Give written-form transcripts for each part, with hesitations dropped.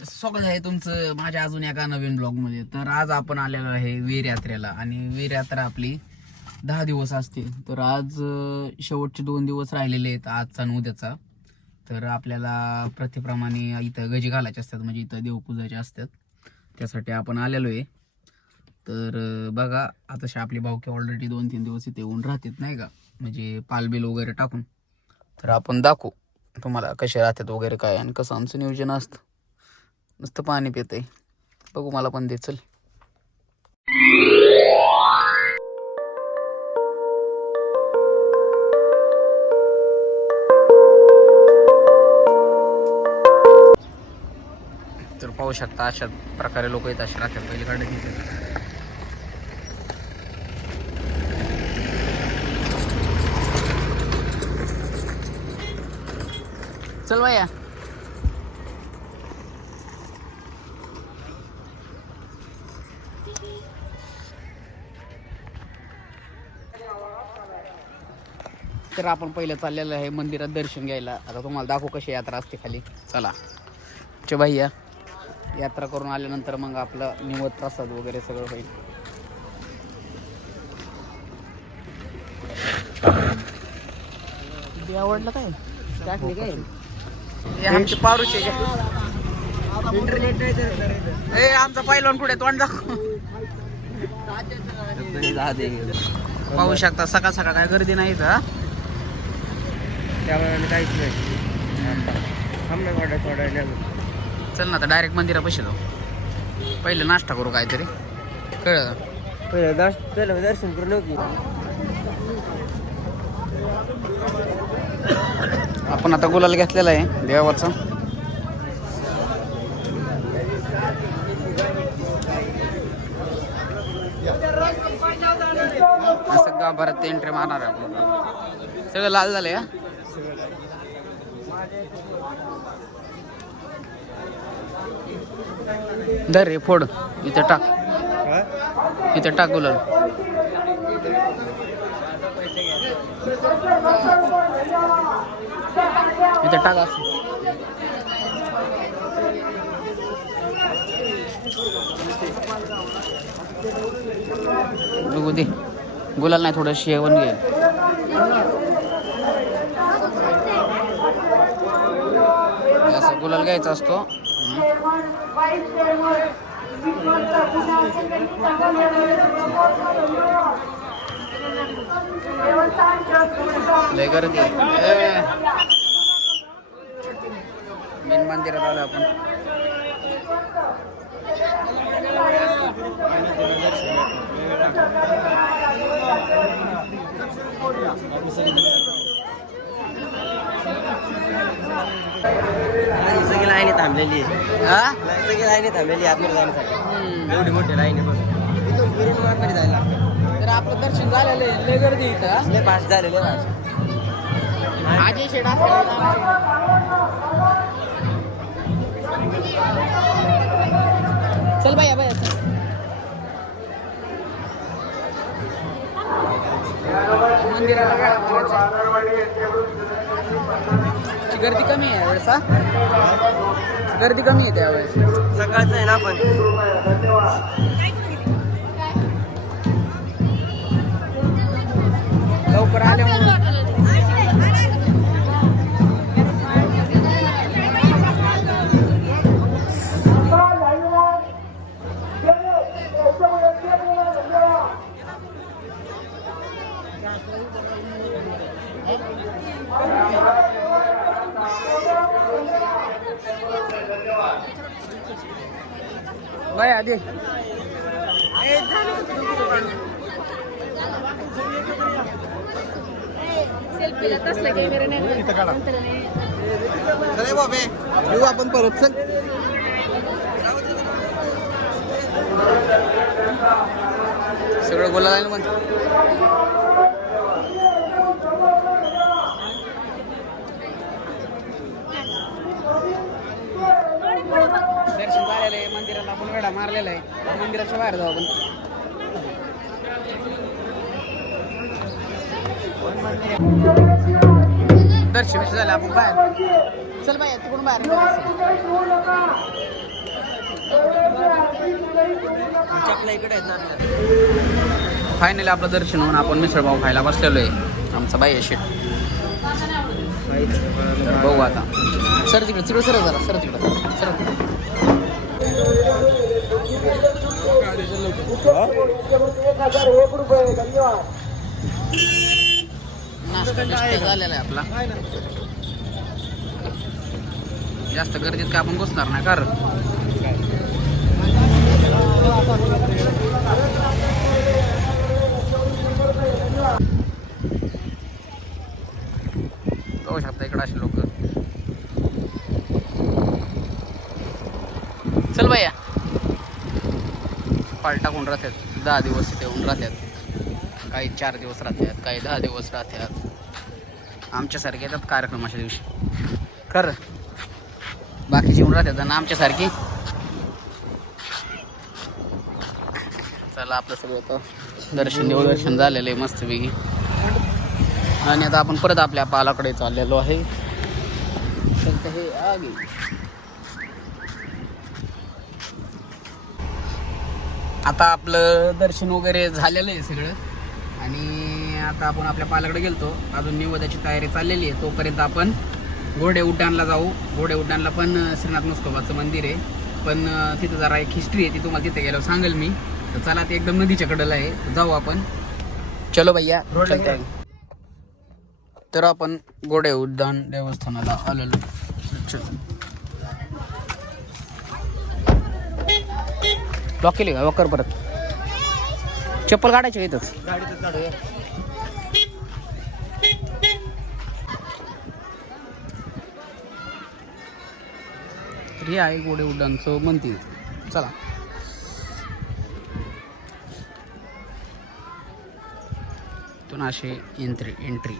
तर स्वागत आहे तुमचं माझ्या अजून एका नवीन ब्लॉग मध्ये. तर आज आपण आलेलो आहे वीर यात्रेला आणि वीर यात्रा आपली 10 दिवस असते. तर आज शेवटचे 2 दिवस राहिलेले आहेत, आजचा आणि उद्याचा. तर आपल्याला प्रथेप्रमाणे इथं गजी घालायचे असतात, म्हणजे इथं देवपूजाचे असतात, त्यासाठी आपण आलेलो आहे. तर बघा आता आपली भावकी ऑलरेडी 2-3 दिवस इथे येऊन राहतात नाही का, म्हणजे पालबिल वगैरे टाकून. तर आपण दाखवू तुम्हाला कसे राहतात वगैरे काय आणि कसं आमचं नियोजन असतं. नुसतं पाणी पितंय, बघू मला पण दे चल. तर पाहू शकता अशा प्रकारे लोक येत असे राहतात पहिलीकडे. चल भैया. तर आपण पहिलं चाललेलं आहे मंदिरात दर्शन घ्यायला. आता तुम्हाला दाखवू कशी यात्रा असते खाली. चला चे भैया. यात्रा करून आल्यानंतर मग आपलं निवद प्रसाद वगैरे सगळं होईल. आवडलं काय टाकले काय हे आमचे पारुशे. ए आमचा पहिलवान कुठे तोंड दाखव. पाहू शकता सकाळ सकाळ काय गर्दी नाही का, त्यामुळे काहीच नाही. चल ना आता डायरेक्ट मंदिरापाशी जाऊ. पहिले नाश्ता करू काहीतरी, कळलं. पहिलं दर्शन करू की आपण आता गुलाल घेतलेला आहे देवावरचा. असं गाभारात एंट्री मारणार आहे आपण. सगळं लाल झालंय का. धर रे फोड, इथे टाक, इथे टाक गुलाल. इथे टाक असं. बघू दे गुलाल नाही, थोडं शेवण घे. असं गुलाल घ्यायचा असतो. लय गर्दी. मेन मंदिरात आलो आपण. सगळी लाईन थांबलेली आहे. हा सगळी लाईन थांबलेली आतमध्ये जाण्यासाठी. एवढी मोठी लाईन आहे बघ. इथून फिरून आतमध्ये जायला लागतं. तर आपलं दर्शन झालेलं आहे. लय गर्दी इथं. लय फास्ट झालेले माझे. आजी शेडा चल भैया भैया चल. मंदिराला गर्दी कमी आहे यावेळेस. गर्दी कमी आहे त्यावेळेस. सकाळचं आहे ना आपण. लवकर आले म्हणून. बाय आधी सेल्फीला तसला कॅमेरा नाही. चले बाबे येऊ आपण परत. चल सगळं बोलायला म्हणतो. दर्शन झालेलं आहे मंदिराला. आपण वेढा मारलेला आहे. मंदिराच्या बाहेर जाऊ आपण. दर्शन झालं आपण बाहेर. चल बाय तिकडून बाहेर. चपला इकडे आहेत ना. फायनली आपलं दर्शन होऊन आपण मिसळपाव खायला बसलेलो आहे. आमचा बाई आहे शेट. तर बघू आता. सर तिकडे तिकडे सर जरा सर तिकडं सर. नाश्ता झालेला आहे आपला. जास्त गर्दीत काय आपण बसणार नाही कारण बघू शकता इकडे असे लोक. चल भैया. पाल टाकून राहतात. 10 दिवस इथे येऊन राहतात. काही 4 दिवस राहतात, काही 10 दिवस राहतात. आमच्यासारखे येतात कार्यक्रमाच्या दिवशी खरं. बाकीचे येऊन राहतात आणि आमच्यासारखी. चला आपलं सगळं तर देवदर्शन झालेलं आहे मस्तपैकी. आणि आता आपण परत आपल्या पालाकडे चाललेलो आहे. हे आगे आता आपलं दर्शन वगैरे झालेलं आहे सगळं. आणि आता आपण आपल्या पालाकडे गेलतो. अजून निवेद्याची तयारी चाललेली आहे. तोपर्यंत आपण घोडे उड्डाणला जाऊ. घोडे उड्डाणला पण श्रीनाथ मुस्कोबाचं मंदिर आहे. पण तिथं जरा एक हिस्ट्री आहे. ती तुम्हाला तिथे गेल्यावर सांगेल मी. तर चला ते एकदम नदीच्या कडेला आहे. जाऊ आपण. चलो भैया चलते. तर आपण घोडे उड्डाण देवस्थानाला आलेलो. लॉक केली का? लॉकर परत चप्पल काढायची इथंच. गाडीतच काढूया. हे आहे घोडे उड्डाणचं मंदिर. चला इथून असे एंट्री.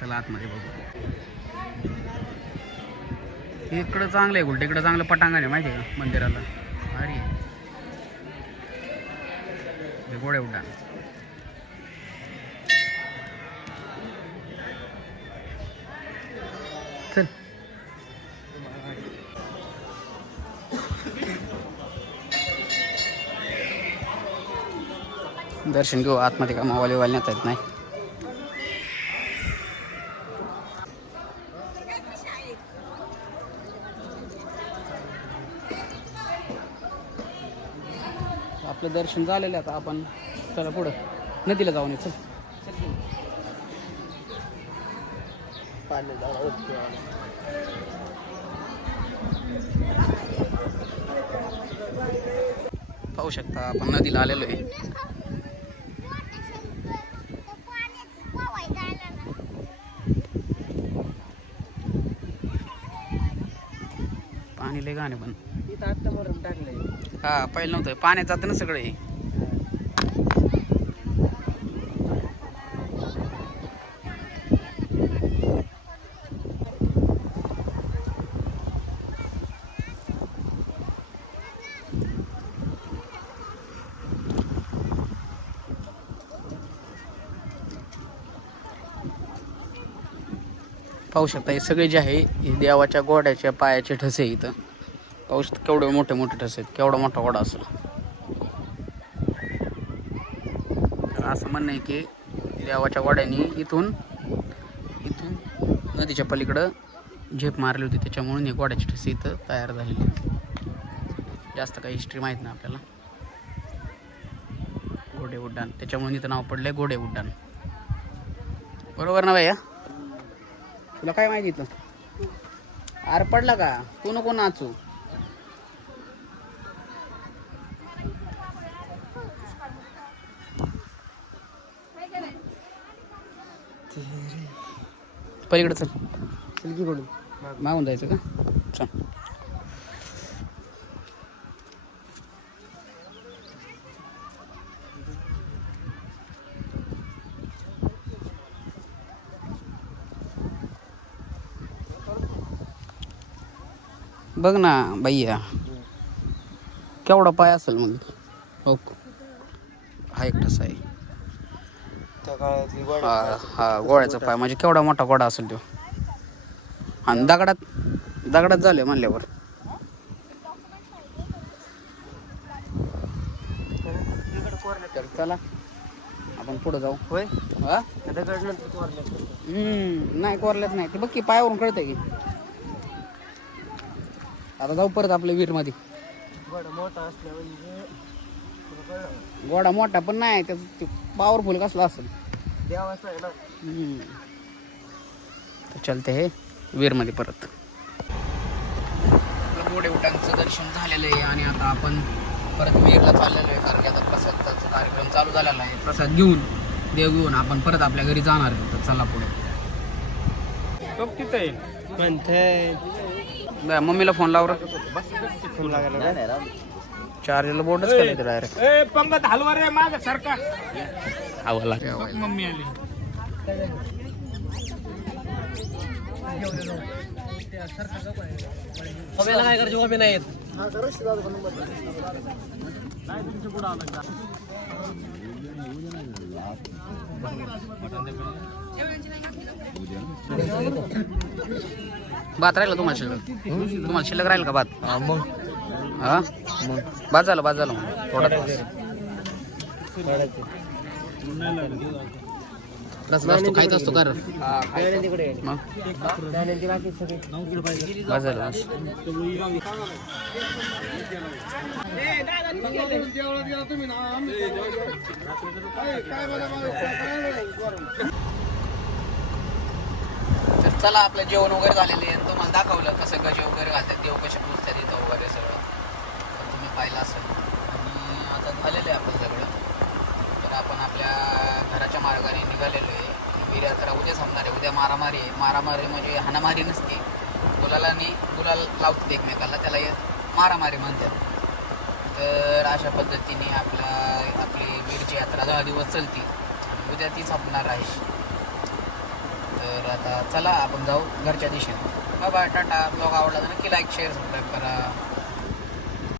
चला आतमध्ये बघू. इकडं चांगलं आहे उलट. इकडं चांगलं पटांगण आहे माहिती आहे का मंदिराला. अरे हे घोडे उड्डाण. चल दर्शन घेऊ. आतमध्ये का मोबाईल नेता येत नाही. आपलं दर्शन झालेलं आहे. आता आपण चला पुढं नदीला जाऊन येऊ. चल पाहू शकता आपण नदीला आलेलो आहे. पाणी लय गाणे पण इथं आत्ता मरून टाकलंय. हा पहिलं नव्हतं. पाण्यात जातं ना सगळे. पाहू शकता हे सगळे जे आहे हे देवाच्या घोड्याच्या पायाचे ठसे इथं. पाहू शकता केवढे मोठे मोठे ठसे आहेत. केवढा मोठा घोडा असेल. असं म्हणणं आहे की देवाच्या घोड्याने इथून नदीच्या पलीकडं झेप मारली होती. त्याच्यामुळे हे घोड्याचे ठसे इथं तयार झालेले. जास्त काही हिस्ट्री माहीत नाही आपल्याला. घोडे उड्डाण त्याच्यामुळे इथं नाव पडलंय घोडे उड्डाण. बरोबर ना भैया? तुला काय माहिती इथं? आर पडला का? तू नको नाचू. पलीकडे चल. सिल्की कडून मागून जायचं का? चल. बघ ना भैया केवढा पाय असेल मग. हो हा एक ठसा आहे. त्या काळातली गोडा. हा गोळ्याचा पाय म्हणजे केवढा मोठा गोडा असेल तो. आणि दगडात झाले म्हणल्यावर कोरण्यात तर चला आपण पुढे जाऊ. होय हा दगड नंतर कोरण्यात नाही कोरल्याच नाही ते बघ की पायावरून कळतंय की. आता जाऊ परत आपल्या वीरमध्ये. बरं मोठा असल्या म्हणजे गोडा मोठा पण नाही त्याचं ते पॉवरफुल कसला असेल. देवाचं आहे ना. तर चलते हे वीरमध्ये परत. आपलं मोठे उठांचं दर्शन झालेलं आहे आणि आता आपण परत वीरला चाललेलो आहे कारण की आता प्रसादाचा कार्यक्रम चालू झालेला आहे. प्रसाद घेऊन देव घेऊन आपण परत आपल्या घरी जाणार आहे. तर चला पुढे. म्हणते मम्मीला फोन लावर. फोन लागायला चार्जरला बोर्डच केलं डायरेक्ट. पंगत हलवा रे माग सरका आवाला मम्मी आली. काय करायची उभे नाहीत. भात राहिला तुम्हाला शिल्लक? तुम्हाला शिल्लक राहील का भात? मग हा भात झालं मग थोडा रसला असतो खायचा असतो कारण तिकडे मग बाकी सगळे भात झालं. तर चला आपलं जेवण वगैरे झालेलं आहे. तुम्हाला दाखवलं कसं गजे वगैरे घालतात, देव कसे पुजतात इथं वगैरे सगळं तर तुम्ही पाहिलं असेल. आणि आता झालेलं आहे आपलं सगळं. तर आपण आपल्या घराच्या मार्गाने निघालेलो आहे. वीर यात्रा उद्या संपणार आहे. उद्या मारामारी आहे. मारामारी म्हणजे हाणामारी नसते. गुलाल लावतात एकमेकाला, त्याला मारामारी म्हणतात. तर अशा पद्धतीने आपली वीरची यात्रा 10 दिवस चलती आणि उद्या ती संपणार आहे. तर आता चला आपण जाऊ घरच्या दिशेने. बाय टाटा. ब्लॉग आवडला तर नक्की लाईक शेअर सबस्क्राईब करा.